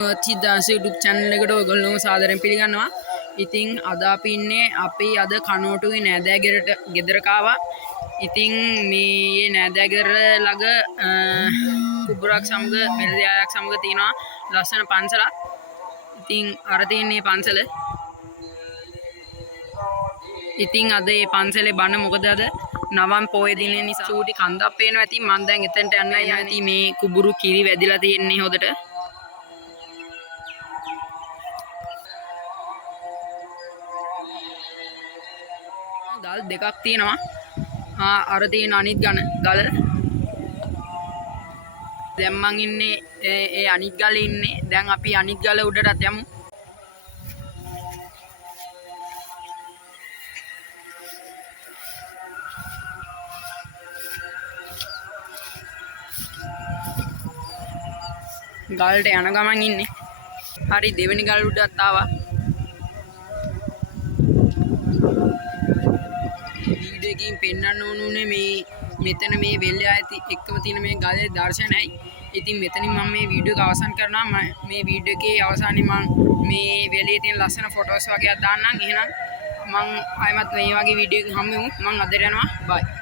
සිද්ධාංශ YouTube channel එකට ඔයගොල්ලෝම සාදරයෙන් පිළිගන්නවා. ඉතින් අද අපි ඉන්නේ අපි අද කනෝටුවේ නෑදෑ ගෙදරට ආවා. ඉතින් මේ නෑදෑ ගෙදර ළඟ කුඹුරක් සමග මෙල්ලයායක් සමග තියෙනවා ලස්සන පන්සලක්. ඉතින් අර තියෙන්නේ පන්සල. ඉතින් අද මේ පන්සලේ බණ මොකද අද නවම් පොය දිනේ නිසා චූටි කන්දක් පේනවා. ඉතින් මම දැන් එතනට යන්නයි යන්නේ. මේ කුඹුරු කිරි වැදිලා තියෙන්නේ හොදට. ගල් දෙකක් තියෙනවා. අර තියෙන අනිත් ගල. දැන් මං ඉන්නේ ඒ අනිත් ගලේ ඉන්නේ. දැන් අපි අනිත් ගල උඩටත් යමු. ගලට යන ගමන් ඉන්නේ. හරි දෙවෙනි ගල උඩට ආවා. වීඩියෝ එකකින් පෙන්වන්න ඕනුනේ මේ මෙතන මේ වෙල්ලා ඇති එක්කම තියෙන මේ ගලේ දර්ශනයයි. ඉතින් මෙතනින් මම මේ වීඩියෝ එක අවසන් කරනවා. මේ වීඩියෝ එකේ අවසානයේ මම මේ වෙලේ තියෙන ලස්සන ෆොටෝස් වගේක් දාන්නම්. එහෙනම් මම ආයෙමත් මේ වගේ වීඩියෝ එකකින් හම්බෙමු. මම අද යනවා. බයි.